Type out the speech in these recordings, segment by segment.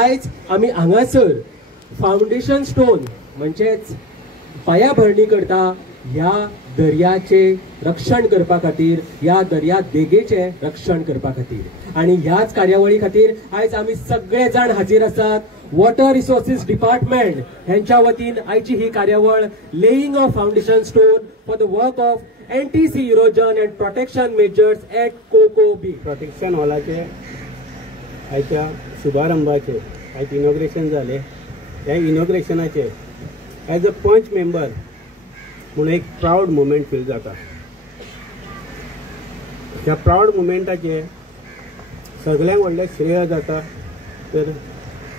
आयज आमी हांगासर फाउंडेशन स्टोन म्हणजेच पायाभरणी करता ह्या दर्याचे रक्षण करपा खातीर, ह्या दर्या देगेचे रक्षण करपा खातीर। आणि ह्याच कार्यावळी खातीर आयज आमी सगळे जाण हाजीर आसात। वॉटर रिसोर्सेस डिपार्टमेंट ह्यांच्या वतीन आयची ही कार्यावळ laying of foundation stone for the work of anti sea erosion and protection measures at Coco beach. Protection हॉलाचे आयच्या शुभारंभाचे आयज इनॉग्रेशन जाले। ह्या इनॉग्रेशनाचे एज अ पंच मेंबर म्हणून एक प्राऊड मुमेंट फील जाता। ह्या प्राऊड मुमेंटाचे सगळ्यांक व्हडलें श्रेय जाता तर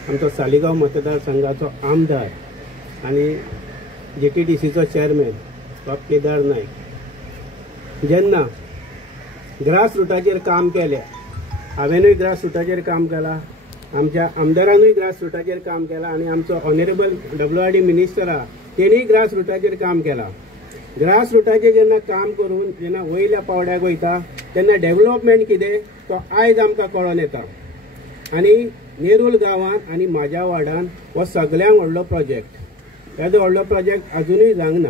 आमचो सालिगांव मतदारसंघाचो आमदार आनी JTDCचो चेअरमॅन बाब केदार नायक। जेन्ना ग्रास रुटाचेर काम केलें, हांवेनूय ग्रास रुटाचेर काम केलां, आमच्या आमदारानूय ग्रास रुटाचेर काम केलां आनी आमचो ऑनरेबल WRD मिनिस्टर आहा तेणीय ग्रास रुटाचेर काम केलां। ग्रास रुटाचेर जेन्ना काम करून जेन्ना वयल्या पावड्याक वयता तेन्ना डेव्हलपमेंट कितें तो आयज आमकां कळोन येता। आनी नेरुल गांवांत आनी म्हाज्या वार्डान हो सगळ्यांक व्हडलो प्रोजेक्ट, येदो व्हडलो प्रोजेक्ट अजुनूय जावंक ना।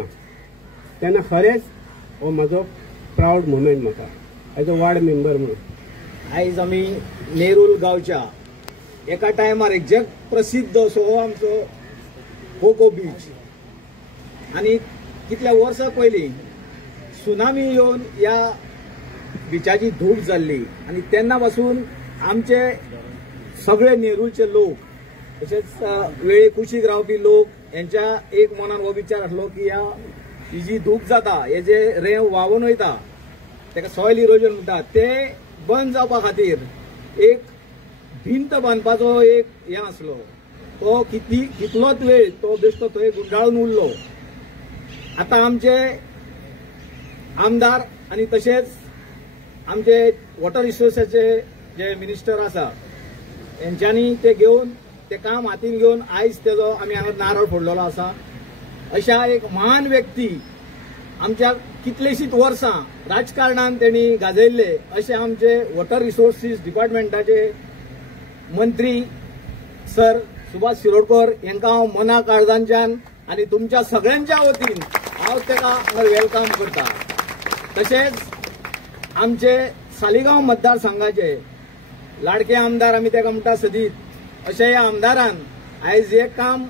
तेन्ना खरेंच हो म्हाजो प्राऊड मुमेंट म्हाका एज अ वार्ड मेंबर म्हणून। आयज आमी नेरुल गांवच्या एका टायमार एक जग प्रसिद्ध असो हो आमचो कोको बीच आनी कितल्या वर्सां पयलीं सुनामी येवन ह्या बिचाची धूप जाल्ली आनी तेन्ना पासून आमचे सगळे नेरुलचे लोक तशेंच वेळे कुशीक रावपी लोक यांच्या एक मनान हो विचार आसलो की ही जी धूप जाता हे जे रेंव व्हांवून वयता ताका सॉयल इरोजन म्हणटात ते बंद जावपा खातीर एक भिंत बांदपाचो एक हें आसलो। तो कितलोच वेळ तो बेश्टो थंय गुंडाळून उरलो। आता आमचे आमदार आनी तशेंच आमचे वॉटर रिसोर्साचे जे मिनिस्टर आसा यांच्यांनी ते घेवन ते काम हातीन घेवन आयज तेजो आमी हांगा नारळ फोडलेलो आसा। अशा एक महान व्यक्ती आमच्या कितलीशींच वर्सां राजकारणान तेणी गाजयल्ले अशे आमचे वॉटर रिसोर्सीस डिपार्टमेंटाचे मंत्री सर सुभाष शिरोडकर यांका हांव मना काळजांच्यान आनी तुमच्या सगळ्यांच्या वतीन हांव तेका वेलकम करता। तशेंच आमचे सालिगांव मतदारसंघाचे लाडके आमदार आमी तेका म्हणटा सदीत अशा ह्या आमदारान आयज हे काम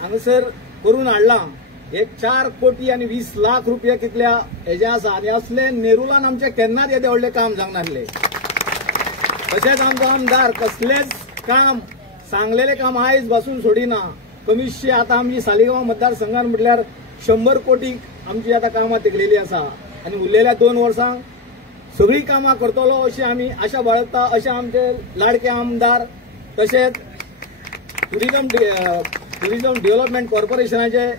हांगासर करून हाडलां। एक 4 कोटी आनी 20 लाख रुपया कितल्या हेजे आसा आनी असले नेरुलान आमचे केन्नाच येदे व्हडले काम जावंक नासले। तशेंच आमचो आमदार कसलेच काम सांगलेले काम आयज पासून सोडिना। कमीतशी आतां आमची सालिगांव मतदारसंघान म्हटल्यार 100 कोटी आमची आतां कामां तेगलेली आसा आनी उरलेल्या 2 वर्सांक सगळी कामां करतलो अशी आमी आशा बाळगता। अशे आमचे लाडके आमदार तशेंच टुरिजम डेव्हलपमेंट कॉर्पोरेशनाचे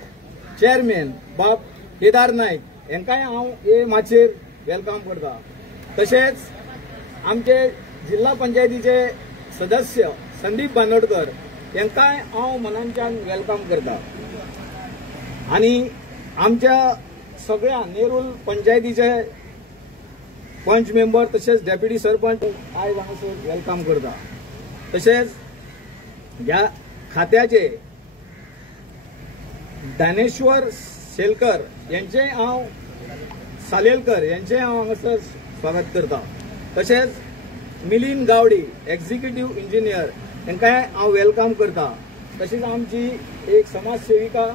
चेअरमॅन बाब केदार नायक हेंकाय हांव हे माचयेर वेलकम करता। तशेंच आमचे जिल्हा पंचायतीचे सदस्य संदीप बांदोडकर हेंकाय हांव मनांच्यान वेलकम करता। आनी आमच्या सगळ्या नेरुल पंचायतीचे पंच मेंबर तशेंच डेप्युटी सरपंच आयज हांगासर वेलकम करता। तशेंच ह्या खात्याचे दानेश्वर शेलकर यांचे हांव सालेलकर यांचे हांव हांगासर स्वागत करता। तशेंच मिलिंद गावडी एक्झिक्युटिव्ह इंजिनियर हेंकाय हांव वेलकम करता। तशेंच आमची एक समाजसेविका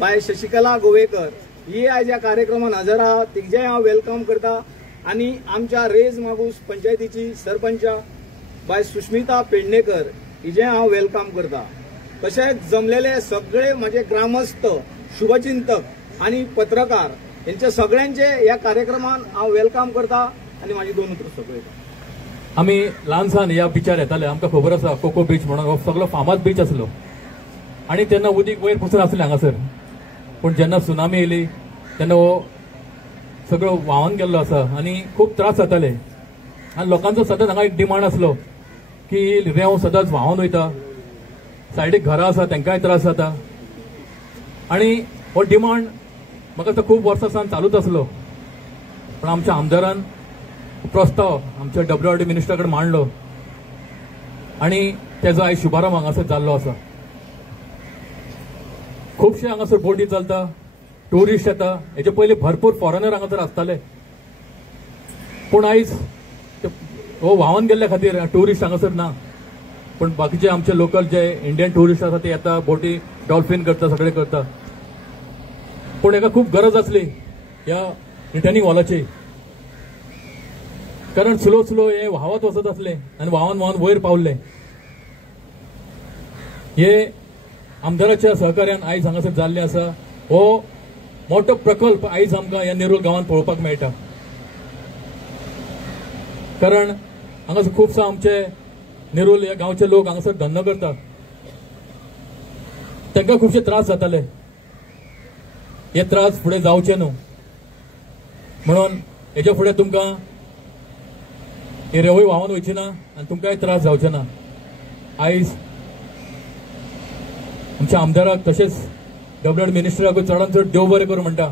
बाय शशिकला गोवेकर ही आयज ह्या कार्यक्रमात हजर आहा तिजेय हांव वेलकम करता। आनी आमच्या रेज मागूस पंचायतीची सरपंच बाय सुष्मिता पेडणेकर हिजेय हांव वेलकम करता। तशेंच जमलेले सगळे म्हजे ग्रामस्थ शुभचिंतक आनी पत्रकार यांचे सगळ्यांचे ह्या कार्यक्रमान हांव वेलकम करता आनी माझी 2 उतरां सोंपयता। आमी ल्हानसान ह्या बिचार येताले आमकां खबर आसा कोको बीच म्हणून हो सगळो फामाद बीच आसलो आनी तेन्ना उदीक वयर पसून आसलें हांगासर। पूण जेन्ना सुनामी येयली तेन्ना हो सगळो व्हांवन गेल्लो आसा आनी खूब त्रास जाताले आनी लोकांचो सदांच हांगा एक डिमांड आसलो की रेंव सदांच व्हांवन वयता, सायडीक घरां आसा तांकांय त्रास जाता आनी हो डिमांड म्हाका दिसता खूब वर्सां सावन चालूच आसलो। पण आमच्या आमदारान प्रस्ताव आमच्या WRD मिनिस्टरा कडेन मांडलो आनी तेजो आयज शुभारंभ हांगासर जाल्लो आसा. खुबशे हांगासर बोटी चलता, टुरिस्ट येता. हेचे पयलीं भरपूर फॉरेनर हांगासर आसताले, पूण आयज हो व्हांवन गेल्ल्या खातीर टुरिस्ट हांगासर ना. पण बाकीचे आमचे लोकल जे इंडियन टुरिस्ट आसा ते येता, बोटी डॉल्फिन करता, सगळे करता. पूण हेका खूब गरज आसली ह्या रिटर्निंग वॉलाची, कारण स्लो स्लो हे व्हावत वचत आसले आनी व्हांवन व्हांवन वयर पावले. हे आमदाराच्या सहकार्यान आयज हांगासर जाल्ले आसा. हो मोठो प्रकल्प आयज आमकां ह्या नेरूल गांवांत पळोवपाक मेळटा, कारण हांगासर खुबसो आमचे नेरूल ह्या गांवचे लोक हांगासर धंदो करतात. तांकां खुबशे त्रास जाताले. हे त्रास फुडें जावचे न्हू म्हणून हेच्या फुडें तुमकां हे रेवय व्हांवन वयची ना आनी तुमकांय त्रास जावचे ना. आयज आमच्या आमदाराक तशेंच डब्ल्यूआर मिनिस्टराकूय चडांत चड देव बरें करूं म्हणटा,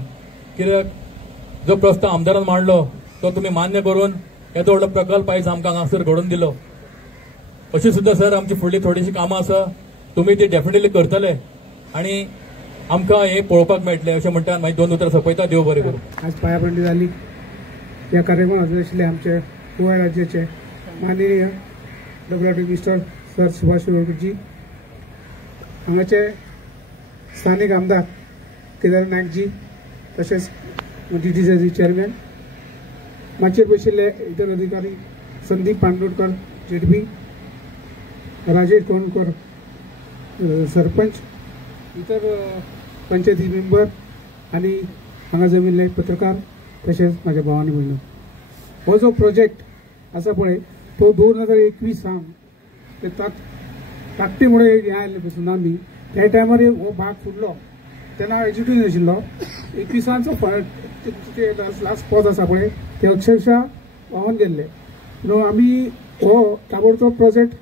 कित्याक जो प्रस्ताव आमदारान मांडलो तो तुमी मान्य करून येदो व्हडलो प्रकल्प आयज आमकां हांगासर घडोवन दिलो. अशी सुद्धा सर आमची फुडली थोडीशी कामां आसा, तुमी ती डेफिनेटली करतले आनी आमकां हे पळोवपाक मेळटले अशें म्हणटा. मागीर 2 उतरां सोंपयता. देव बरें करूं. आज पायाबंदी जाली. ह्या कार्यक्रमात हजर आशिल्ले आमचे गोवा राज्याचे माननीय WR minister sir Subhash Shirodkar, हांगाचे स्थानीक आमदार केदार नायकजी, तशेंच DTCC चेअरमॅन, माचयेर बशिल्ले इतर अधिकारी संदीप पांडुरकर JDP, राजेश कोणकर सरपंच, इतर पंचायती मेंबर आणि हांगा जमिल्ले पत्रकार, तशेंच म्हाज्या भावांनी भयणो. हो जो प्रोजेक्ट आसा पळय तो 2021 ते ताकटी मुळे हें आयल्ले पसून आमी त्या टायमार हो भाग फुडलो तेन्ना एज्युकेशन नाशिल्लो. 21 लास्ट पद आसा पळय ते अक्षरशः व्हांवन गेल्ले. म्हणून आमी हो ताबडतोब प्रोजेक्ट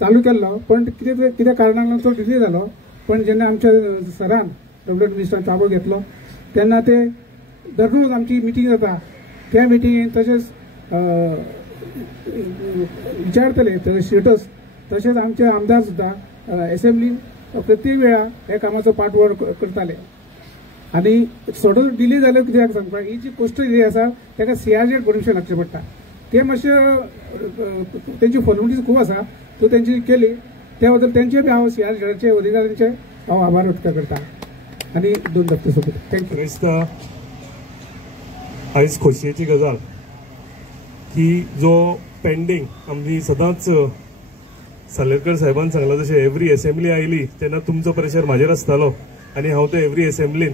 चालू केल्लो, पण कितें कारणान तो डिले जालो. पण जेन्ना आमच्या सरान डब्ल्यूआर मिनिस्टरान ताबो घेतलो तेन्ना ते दररोज आमची मिटींग जाता, त्या मिटींगेन तशेंच विचारतले स्टेटस, तशेंच आमचे आमदार सुद्दां असेंब्लीन प्रत्येक वेळा हे कामाचो पाठबळ करताले. आनी थोडो डिले जालो कित्याक सांगपाक, ही जी कोस्टल एरिया आसा ताका CRZ परमिशन लागचें पडटा. ते मातशें तेंची फॉर्मेलिटीज खूब आसा, तो तेंची केली. त्या बद्दल तेंचे बी हांव CRZचे अधिकाऱ्यांचे हांव आभार व्यक्त करता आनी 2 दप्तर सोबत. थँक्यू. आयज खोशयेची गजाल की जो पेंडींग आमी सदांच सालेरकर साहेबान सांगला तशें एवरी असेंब्ली आयली तेन्ना तुमचो प्रेशर म्हाजेर आसतालो आनी हांव तो एवरी असेंब्लीन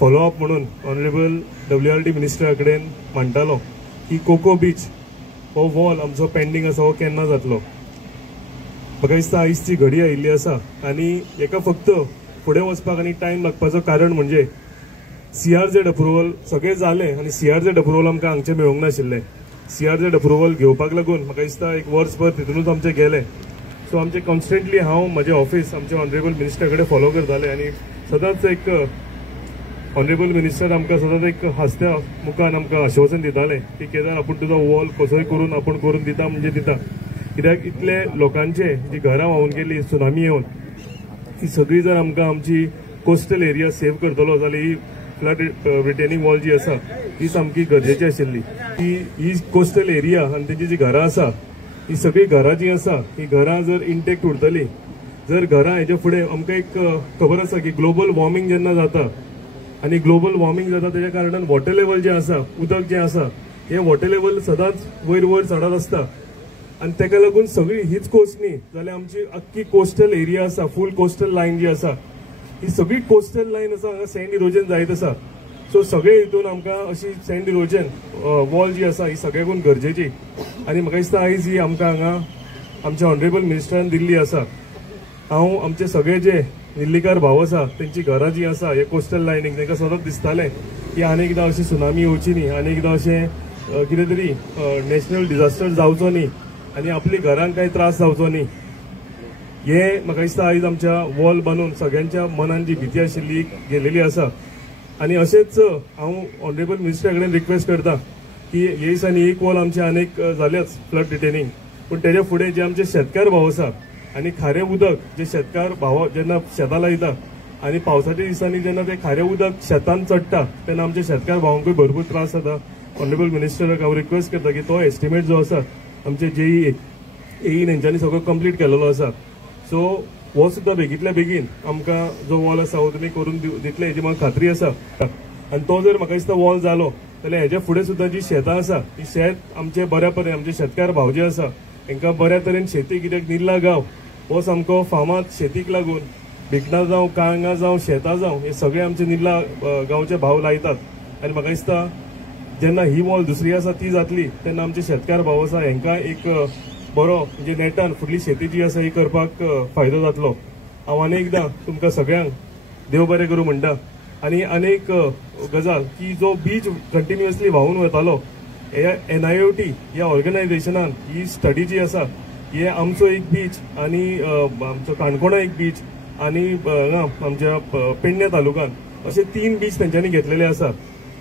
फॉलोअप म्हणून ऑनरेबल WRD मिनिस्टरा कडेन मांडटालो की कोको बीच हो वॉल आमचो पेंडींग आसा हो केन्ना जातलो. म्हाका दिसता आयज ती घडी आयिल्ली आसा आनी हेका फक्त फुडें वचपाक आनी टायम लागपाचो कारण म्हणजे CRZ अप्रुवल सगळें जालें आनी CRZ अप्रुवल आमकां हांगचें मेळूंक नाशिल्लें. CRZ अप्रुवल घेवपाक लागून म्हाका दिसता 1 वर्सभर तितूनच आमचें गेलें. सो आमचें कॉन्स्टंटली हांव म्हजें ऑफिस आमचे ऑनरेबल मिनिस्टरा कडेन फॉलो करतालें आनी सदांच एक ऑनरेबल मिनिस्टर आमकां सदांच एक हास्या मुखान आमकां आश्वासन दितालें की केदार आपूण तुजो वॉल कसोय करून आपूण करून दिता म्हणजे दिता. कित्याक इतले लोकांचे जी घरां व्हांवून गेली सुनामी येवन, ती सगळी जर आमकां आमची कोस्टल एरिया सेव करतलो जाल्यार ही फ्लड रिटेनिंग वॉल जी आसा ही सामकी गरजेची आशिल्ली. ही कोस्टल एरिया आनी तेजी जी घरां आसा ही सगळी घरां जी आसा ही घरां जर इंटेक्ट उरतली, जर घरां हेजे फुडें आमकां एक खबर आसा की ग्लोबल वॉर्मिंग जेन्ना जाता आनी ग्लोबल वॉर्मिंग जाता तेज्या कारणान वॉटर लेवल जें आसा, उदक जें आसा हें वॉटर लेवल सदांच वयर वयर चडत आसता. आनी तेका लागून सगळी हीच कोस्ट न्ही जाल्यार आमची आख्खी कोस्टल एरिया आसा, फूल कोस्टल लायन जी आसा ही सगळी कोस्टल लायन आसा हांगा सँड इरोजन जायत आसा. सो सगळे हितून आमकां अशी सँड इरोजन वॉल जी आसा ही सगळ्याकून गरजेची आनी म्हाका दिसता आयज ही आमकां हांगा आमच्या ऑनरेबल मिनिस्टरान दिल्ली आसा. हांव आमचे सगळे जे निल्लीकार भाव आसा तेंची घरां जी आसा हे कोस्टल लायनीक तांकां सदांच दिसतालें की आनी एकदां अशी सुनामी येवची न्ही, आनी एकदां अशें कितें तरी नॅशनल डिजास्टर जावचो न्ही आनी आपली घरांक कांय त्रास जावचो न्ही. हे म्हाका दिसता आयज आमच्या वॉल बांदून सगळ्यांच्या मनान जी भीती आशिल्ली गेलेली आसा. आनी अशेंच हांव ऑनरेबल मिनिस्टरा कडेन रिक्वेस्ट करता की हे दिसांनी एक वॉल आमचे आनीक जाल्याच फ्लड रिटेनिंग पूण तेजे फुडें जे आमचे शेतकार भाव आसा आनी खारें उदक जे शेतकार भाव जेन्ना शेतां लायता आनी पावसाच्या दिसांनी जेन्ना ते खारें उदक शेतान चडटा तेन्ना आमच्या शेतकार भावांकूय भरपूर त्रास जाता. ऑनरेबल मिनिस्टराक हांव रिक्वेस्ट करता की तो एस्टिमेट जो आसा आमचे जेई हेंच्यांनी सगळो कंप्लीट केलेलो आसा. सो हो सुद्दां बेगींतल्या बेगीन आमकां जो वॉल आसा हो तुमी करून दितले हेजी म्हाका खात्री आसा. आनी तो जर म्हाका दिसता वॉल जालो जाल्यार हेच्या फुडें सुद्दां जी शेतां आसा ती शेत आमचे बऱ्या तरेन आमचे शेतकार भाव जे आसा तांकां बऱ्या तरेन शेती कित्याक निल्ला गांव हो सामको फामाद शेतीक लागून भिकणां जावं काळंगां जावं शेतां जावं हे सगळे आमचे निल्ला गांवचे भाव लायतात. आनी म्हाका दिसता जेन्ना ही वॉल दुसरी आसा ती जातली तेन्ना आमचे शेतकार भाव आसा हांकां एक बरो म्हणजे नेटान फुडली शेती जी आसा ही करपाक फायदो जातलो. हांव आनी एकदां तुमकां सगळ्यांक देव बरें करूं म्हणटा. आनी आनीक गजाल की जो बीच कंटिन्युअसली व्हांवून वतालो हे NIOT ह्या ऑर्गनायझेशनान ही स्टडी जी आसा हे आमचो एक बीच आनी आमचो काणकोणा एक बीच आनी आमच्या पेडण्या तालुक्यात अशे 3 बीच तेंच्यांनी घेतलेले आसात.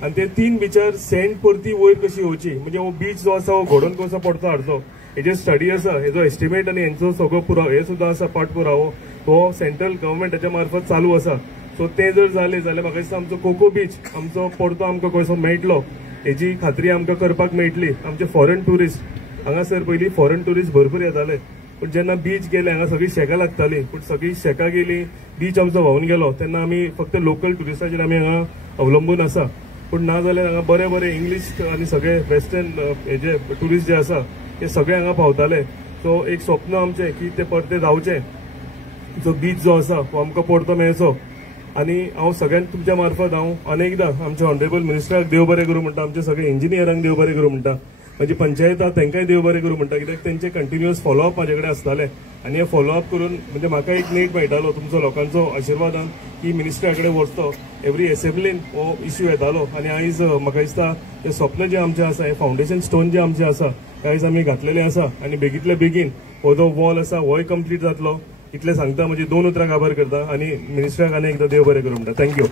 आनी ते 3 बिचार सेंट परती वयर कशी येवची म्हणजे हो बीच जो आसा हो घडोवन कसो पडतो हाडचो हेजे स्टडी आसा हेजो एस्टिमेट आनी हेंचो सगळो पुरावो हे सुद्दां आसा पाठपुरावो तो सेंट्रल गव्हर्मेंटाच्या मार्फत चालू आसा. सो ते जर जाले जाल्यार म्हाका दिसता आमचो कोको बीच आमचो परतो आमकां कसो मेळटलो हेजी खात्री आमकां करपाक मेळटली. आमचे फॉरेन ट्युरिस्ट हांगासर पयलीं फॉरेन ट्युरिस्ट भरपूर येताले पूण जेन्ना बीच गेले हांगा सगळी शेकां लागताली पूण सगळी शेकां गेली बीच आमचो व्हांवून गेलो तेन्ना आमी फक्त लोकल ट्युरिस्टाचेर आमी हांगा अवलंबून आसा. पूण ना जाल्यार हांगा बरे बरे इंग्लीश आनी सगळे वेस्टर्न हेजे ट्युरिस्ट जे आसा ते सगळे हांगा पावताले. सो एक स्वप्न आमचें की ते परते जावचें जो बीच जो आसा हो आमकां परतो मेळचो. आनी हांव सगळ्यांक तुमच्या मार्फत हांव अनेकदां आमच्या ऑनरेबल मिनिस्टराक देव बरें करूं म्हणटा आमच्या सगळ्या इंजिनियरांक देव बरें करूं म्हणटा म्हणजे पंचायता तांकांय देव बरें करूं म्हणटा कित्याक तेंचे कंटिन्युअस फॉलोअप म्हाजे कडेन आसताले आनी हे फॉलोअप करून म्हणजे म्हाका एक नेट मेळटालो तुमचो लोकांचो आशिर्वादान की मिनिस्टरा कडेन वचतो एवरी असेंब्लीन हो इश्यू येतालो. आनी आयज म्हाका दिसता हे स्वप्न जे आमचें आसा हे फावंडेशन स्टोन जे आमचे आसा ते आयज आमी घातलेले आसा आनी बेगींतल्या बेगीन हो जो वॉल आसा होय कंप्लीट जातलो इतलें सांगता म्हणजे 2 उतरांक आभार करता आनी मिनिस्टराक आनी एकदां देव बरें करूं म्हणटा. थँक्यू.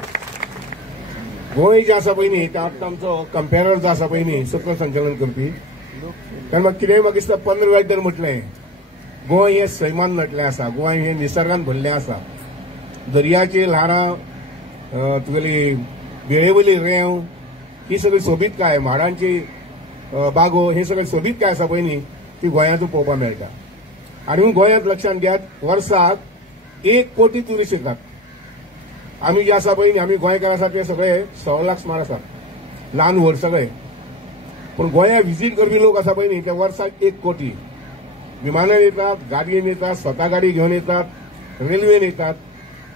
गोंय जे आसा पळय न्ही ते आतां आमचो कंपेरर जो आसा पळय न्ही सूत्र संचालन करपी कारण म्हाका कितेंय म्हाका दिसता 15 वेळ तर म्हटलें गोंय हें सैमान नटलें आसा गोंय हें निसर्गान भरलें आसा. दर्याची ल्हारां तुगेली वेळेवयली रेंव ही सगळी सोबीतकाय म्हाडांची बागो हे सगळे सोबीतकाय आसा पळय न्ही ती गोंयांतूय पळोवपाक मेळटा. आनी गोंयांत लक्षांत घेयात वर्साक 1 कोटी ट्युरिस्ट येतात. आमी जे आसा पळय न्ही आमी गोंयकार आसा ते सगळे 100 लाख सुमार आसात ल्हान व्हड सगळे. पूण गोंया विजीट करपी लोक आसा पळय न्ही ते वर्साक 1 कोटी विमानान येतात गाडयेन येतात स्वता गाडी घेवन येतात रेल्वेन येतात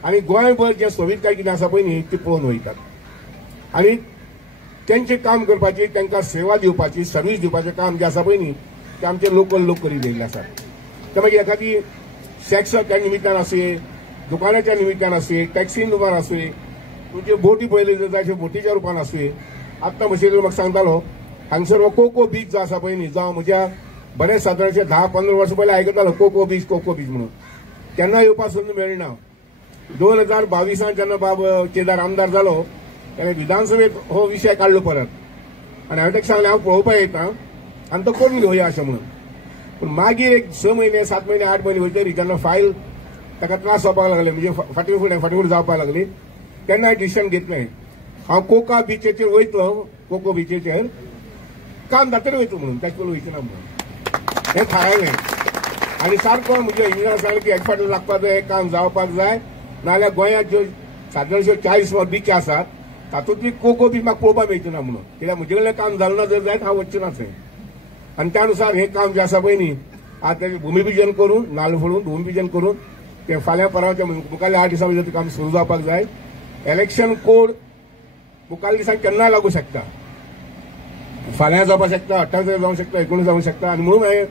आनी गोंयभर जे सोबीतकाय कितें आसा पळय न्ही ती पळोवन वयतात. आनी तेंचें काम करपाची तांकां सेवा दिवपाची सर्वीस दिवपाचें काम जें आसा पळय न्ही ते आमचे लोकल लोक करीत येयल्ले आसात. ते मागीर एखादी सॅक्साच्या निमित्तान आसुंये दुकानाच्या निमित्तान आसुंये टॅक्सीन रुपान आसुंये तुमचे बोटी पळयले जाल्यार बोटीच्या रुपान आसुंये. आत्तां म्हजे म्हाका सांगतालो हांगसर हो कोको बीच जो आसा पळय न्ही जावं म्हज्या बरें सादारणशे 10-15 वर्सां पयलीं आयकतालो कोको बीच म्हणून तेन्ना येवपाक संद मेळना. 2022 जेन्ना बाब केदार आमदार जालो तेणें विधानसभेत हो विशय काडलो परत आनी हांवें ताका सांगलें हांव पळोवपाक येता आनी तो करून घेवया अशें म्हणून. पूण मागीर एक 6 म्हयने 7 म्हयने 8 म्हयने वयतरी जेन्ना फायल ताका त्रास जावपाक लागले म्हणजे फाटीफुडें जावपाक लागली तेन्ना हांवें डिसिजन घेतलें हांव कोका बिचेचेर वयतलो कोको बिचेचेर काम जातकीर वयतलो म्हणून ताचे पयलीं वयचना म्हणून हें थारायलें. आनी सारको म्हणजे इंजिनियर सांगलें की एक्सपर्ट लागपाक जाय काम जावपाक जाय नाजाल्यार गोंयांत ज्यो सादारणश्यो 40 बीच आसात तातूंतली कोको बीच म्हाका पळोवपाक मेळचना म्हणून कित्याक म्हजे कडल्यान काम जालें ना जर जायत हांव वचचें थंय. आनी त्या अनुसार हें काम जें आसा पळय न्ही आतां तेजें भुमिपूजन करून नाल्ल फोडून भुमिपूजन करून ते फाल्यां परवाच्या मुखाल्ल्या 8 दिसां भितर तें काम सुरू जावपाक जाय. इलेक्शन कोड मुखाल्ल्या दिसांक केन्नाय लागू शकता फाल्यां जावपाक शकता 28 जावंक शकता 19 जावंक शकता. आनी म्हणून हांवें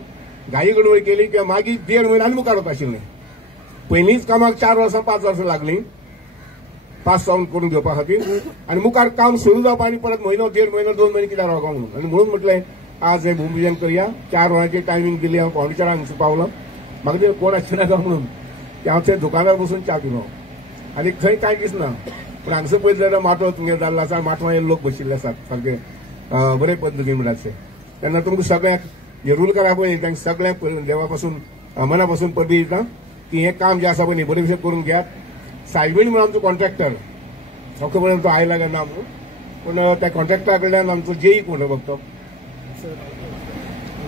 घाई गडबड केली की मागीर 1.5 म्हयने आनी मुखार वता आशिल्लें. पयलींच कामाक 4 वर्सां 5 वर्सां लागलीं पास जावन करून घेवपा खातीर आनी मुखार काम सुरू जावपा आनी परत म्हयनो 1.5 म्हयनो 2 म्हयने कित्याक रावता म्हणून. आनी म्हणून म्हटलें आज हें भुमिपूजन करया. 4 वरांची टायमींग दिली हांव पावणेचारांक हांगसर पावलो म्हाका ते कोण आसचें नाका म्हणून की हांव थंय दुकानार बसून च्या पिलो आनी खंय कांय दिसना. पूण हांगसर पळयत जाल्यार माटो तुमगे जाल्लो आसा माटवांत लोक बशिल्ले आसात सारके बरे पद्दतीन म्हणटात तेन्ना तुमकां सगळ्यांक जे रूल करा पळय तांकां सगळ्यांक देवा पासून मनापासून पदवी दिता की हे काम जे आसा पळय न्ही बरे भशेन करून घेयात. सायबीण म्हणून आमचो कॉन्ट्रॅक्टर म्हाका पर्यंत तो आयला काय ना पूण त्या कॉन्ट्रॅक्टरा कडल्यान आमचो जेई कोण बघतो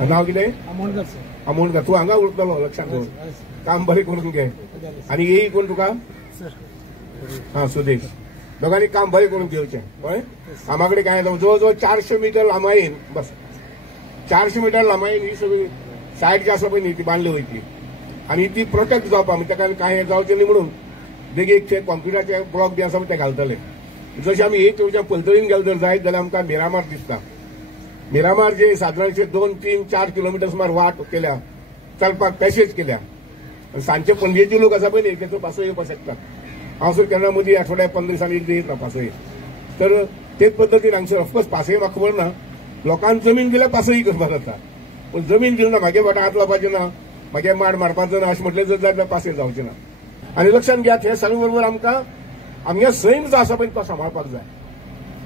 नांव कितें आमोणकर तूं हांगा उरतलो लक्षात दवर काम बरें करून घे आनी येई कोण तुका हा सुदेश दोगांनी काम बरें करून घेवचें कळ्ळें. आमा कडेन काय जवळ जवळ 400 मीटर लांबायेन बस 400 मीटर लांबायेन ही सगळी सायड जी आसा पळय न्ही ती बांदली वयतली आनी ती प्रोटेक्ट जावपा म्हणजे ताका कांय जावचें न्ही म्हणून देगेक कॉन्क्रिटाचे ब्लॉक जे आसा ते घालतले. जशें आमी एक वरच्या पलतळीन गेले जर जायत जाल्यार आमकां मिरामार दिसता. मिरामार जे सादारणशे 2, 3, 4 किलोमीटर सुमार वाट केल्या चलपाक पॅसेज केल्या सांजचे पणजेचे लोक आसा पळय न्ही तेचो पासो येवपाक शकतात. हांव सर केन्ना मदीं आठवड्याक 15 दिसांनी एकदां येता पासय. तर तेच पद्दतीन हांगसर ऑफकोर्स पासय म्हाका खबर ना लोकांक जमीन दिल्यार पासय करपाक जाता पूण जमीन दिली ना म्हागे फाटां हात लावपाचें ना म्हागे माड मारपाचो ना अशें म्हटलें जर जाल्यार पासय जावचें ना. आनी लक्षांत घेयात हे सगळे बरोबर आमकां आमगे सैम जो आसा पळय तो सांबाळपाक जाय.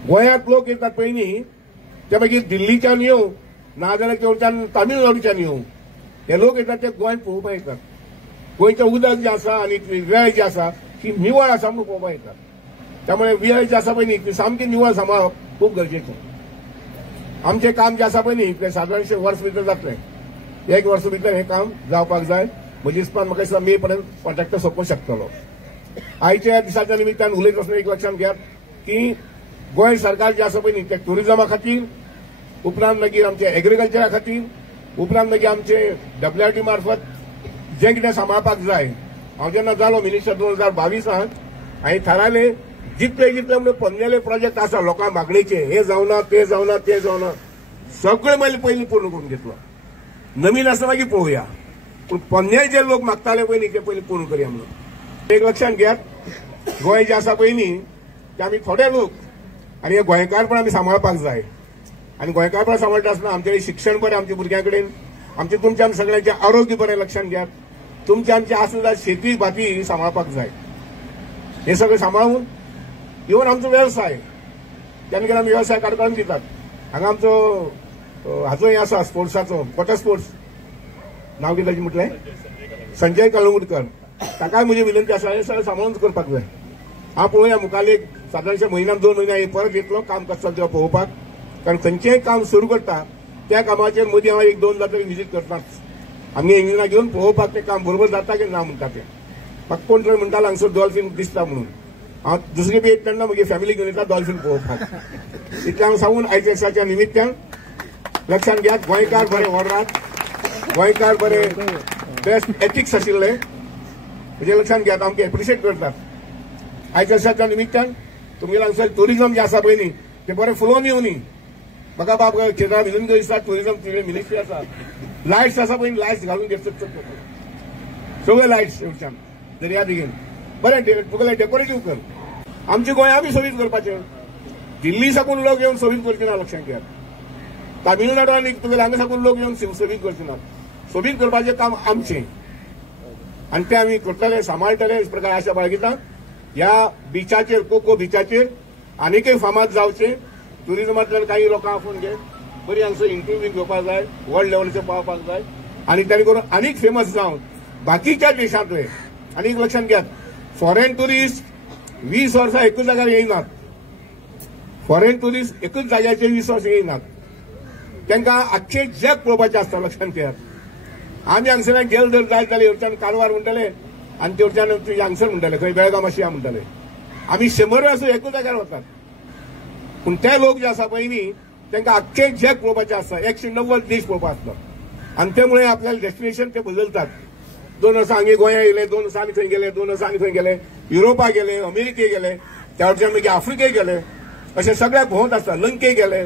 गोंयांत लोक येतात पळय न्ही ते मागीर दिल्लीच्यान येवं नाजाल्यार ते वयच्यान तामिळनाडूच्यान येवं हे लोक येतात ते गोंय पळोवपाक येतात. गोंयचें उदक जें आसा आनी वेळ जी आसा ही निवळ आसा म्हणून पळोवपाक येतात. त्यामुळे वेळ जी आसा पळय न्ही ती सामकी निवळ सांबाळप खूब गरजेचें. आमचें काम जें आसा पळय न्ही तें सादारणशें वर्स भितर जातलें. 1 वर्स भितर हें काम जावपाक जाय. म्हज्या हिसपान म्हाका दिसता मे पर्यंत कॉन्ट्रॅक्टर सोंपोवंक शकतलो. आयच्या दिसाच्या निमित्तान उलयत आसतना एक लक्षांत घेयात की गोंय सरकार जें आसा पळय न्ही तें टुरिजमा खातीर उपरांत मागीर आमच्या एग्रीकल्चरा खातीर उपरांत मागीर आमचे WRT मार्फत जें कितें सांबाळपाक जाय. हांव जेन्ना जालो मिनिस्टर 2022 हांवें थारायलें जितले म्हणजे पन्नेले प्रोजेक्ट आसा लोकां मागणेचे हे जावना ते जावना ते जावना सगळे मागीर पयलीं पूर्ण करून घेतलो. नवीन आसा मागीर पळोवया पूण पन्ने जे लोक मागताले पळय न्ही ते पयलीं पूर्ण करया म्हणून. एक लक्षांत घेयात गोंय जें आसा पळय न्ही ते आमी थोडे लोक आनी हे गोंयकारपण आमी सांबाळपाक जाय. आनी गोंयकारपण सांबाळटा आसतना आमचें शिक्षण बरें आमच्या भुरग्यां कडेन आमचें तुमच्या सगळ्यांचें आरोग्य बरें लक्षांत घेयात. तुमच्या आमची आसलेल्या शेती भाती सांबाळपाक जाय. हे सगळें सांबाळून इवन आमचो वेवसाय केन्ना केन्ना आमी वेवसाय काडून दितात. हांगा आमचो हाचो हें आसा स्पोर्ट्साचो वॉटर स्पोर्ट्स नांव कितें म्हटलें संजय कळंगूटकर ताकाय म्हजी विनंती आसा हे सगळें सांबाळून करपाक जाय. हांव पळोवया मुखार एक सादारणशे म्हयन्यान 2 म्हयने परत येतलो काम कशें चलता पळोवपाक कारण खंयचेंय काम सुरू करता त्या कामाचेर मदीं हांव 1-2 तरी विजीट करताच. आमी इंजिनां घेवन पळोवपाक तें काम बरोबर जाता की ना म्हणटा तें. म्हाका कोण तरी म्हणटालो हांगसर डॉल्फीन दिसता म्हणून हांव दुसरे बी येत तेन्ना म्हगे फॅमिली घेवन येता डॉल्फीन पळोवपाक. इतलें हांव सांगून आयच्या दिसाच्या निमित्तान लक्षांत घेयात गोंयकार बरे ऑर्डरात गोंयकार बरे बेस्ट एथिक्स आशिल्ले म्हणजे लक्षांत घेयात आमकां एप्रिशिएट करतात. आयच्या दिसाच्या निमित्तान तुमगे हांगसर टुरिजम जें आसा पळय न्ही तें बरें फुलोवन येवं न्ही. म्हाका बाब क्षेत्रा विनंती दिसता टुरिजम मिनिस्ट्री आसा लायट्स आसा पळय लायट्स घालून घेतले सगळे लायट्स येवच्यान दर्या देगेन बरें तुगेलें डेकोरेटीव कर. आमचे गोंय आमी सोबीत करपाचें दिल्ली साकून लोक येवन सोबीत करचे ना लक्षांत घेयात. तामिळनाडू आनी तुगेले हांगा साकून लोक येवन सोबीत करचे नात. सोबीत करपाचें काम आमचें आनी तें आमी करतले सांबाळटले इस प्रकार आशा बाळगिता. ह्या बिचाचेर कोको बिचाचेर आनीकय फामाद जावचें. टुरिजमांतल्यान काही लोकां आपोवन घे बरी हांगसर इंटरव्यू घेवपाक जाय वर्ल्ड लेवलाचेर पावपाक जाय आनी ताणे करून आनीक फेमस जावन बाकीच्या देशांतले. आनीक लक्षांत घेयात फॉरेन टुरिस्ट 20 वर्सां एकूच जाग्यार येयनात. फॉरेन टुरिस्ट एकूच जाग्याचेर 20 वर्सां येयनात. तांकां आख्खें जग पळोवपाचें आसता लक्षांत घेयात. आमी हांगसरान गेले जर जायत जाल्यार हेवच्यान कारवार म्हणटले आनी तेवच्यान हांगसर म्हणटले खंय बेळगांव अशें म्हणटले. आमी 100 वर्सां एकूच जाग्यार वतात पूण ते लोक जे आसा पळय न्ही तांकां आख्खें जग पळोवपाचें आसता 190 देश पळोवपाक आसता आनी ते मुळे आपल्याले डेस्टिनेशन ते बदलतात. 2 वर्सां हांगा गोंया येयले 2 वर्सां आनी थंय गेले 2 वर्सां आनी थंय गेले युरोपाक गेले अमेरिकेक गेले त्या वटेच्यान मागीर आफ्रिकेक गेले अशें सगळ्याक भोंवत आसता लंकेक गेले.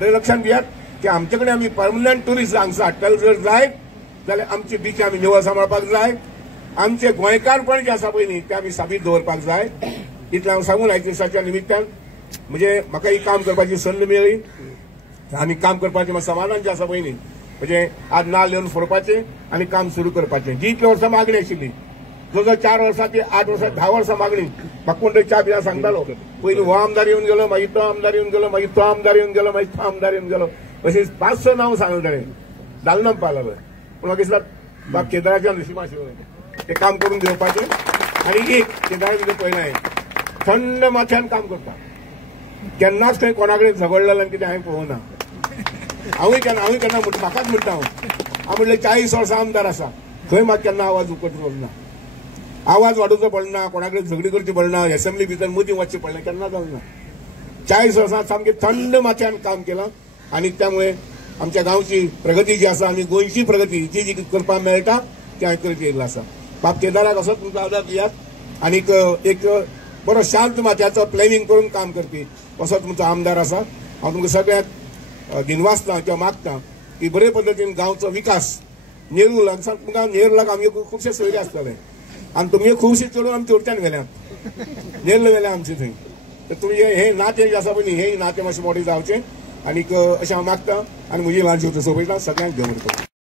लक्षांत घेयात की आमचे कडेन आमी परमनंट टुरिस्ट हांगसर हाडटले जर जायत जाल्यार आमची बीच आमी निवळ सांबाळपाक जाय. आमचे गोंयकारपण जें आसा पळय न्ही तें आमी साबीत दवरपाक जाय. इतलें हांव सांगून आयच्या दिसाच्या निमित्तान म्हणजे म्हाका ही काम करपाची संद मेळ्ळी आनी काम करपाचें म्हाका समाधान जें आसा पळय न्ही म्हणजे आज नाल्ल येवन फोडपाचें आनी काम सुरू करपाचें. जी इतल्या वर्सां मागणी आशिल्ली जवळ 4 वर्सां ती 8 वर्सां 10 वर्सां मागणी म्हाका कोण तरी च्या बिना सांगतालो पयलीं हो आमदार येवन गेलो मागीर तो आमदार येवन गेलो मागीर तो आमदार येवन गेलो मागीर तो आमदार येवन गेलो अशें 5-6 नांव सांगलें ताणें जालें ना पावलें पूण म्हाका दिसता बाब केदाराच्या नशिबा आशिल्लें तें काम करून घेवपाचें आनी एक केदार कितें पळयलें थंड माथ्यान काम करता केन्नाच खंय कोणा कडेन झगडलें आनी कितें हांवें पळोवना हांवूय केन्ना म्हाकाच म्हणटा हांव म्हणलें 40 वर्सां आमदार आसा खंय म्हाका केन्ना आवाज उखलचो पडना आवाज वाडोवचो पडना कोणा कडेन झगडी करची पडना असेंब्ली भितर मदीं वचचें पडलें केन्ना जावंक ना 40 वर्सां सामकें थंड माथ्यान काम केलां आनी त्यामुळे आमच्या गांवची प्रगती जी आसा आनी गोंयची प्रगती जी करपाक मेळटा ती हांवें करीत येयल्लो आसा बाब केदाराक असोच तुमचो आदार दियात आनीक एक बरो शांत माथ्याचो प्लॅनिंग करून काम करपी असो तुमचो आमदार आसा हांव तुमकां सगळ्याक दिनवासता किंवा मागता की बरे पद्दतीन गांवचो विकास नेरूल तुमकां नेरुलाक आमगे खुबशे सोयरे आसतले आनी तुमगे खुबशे चडून आमी चोडच्यान गेल्यात नेरल गेल्या आमचे थंय तर तुमगे हे नातें जे आसा पळय न्ही हे नातें मातशें मोठें जावचें आनीक अशें हांव मागता आनी म्हजी ल्हानशी सोबयता सगळ्यांक घेवन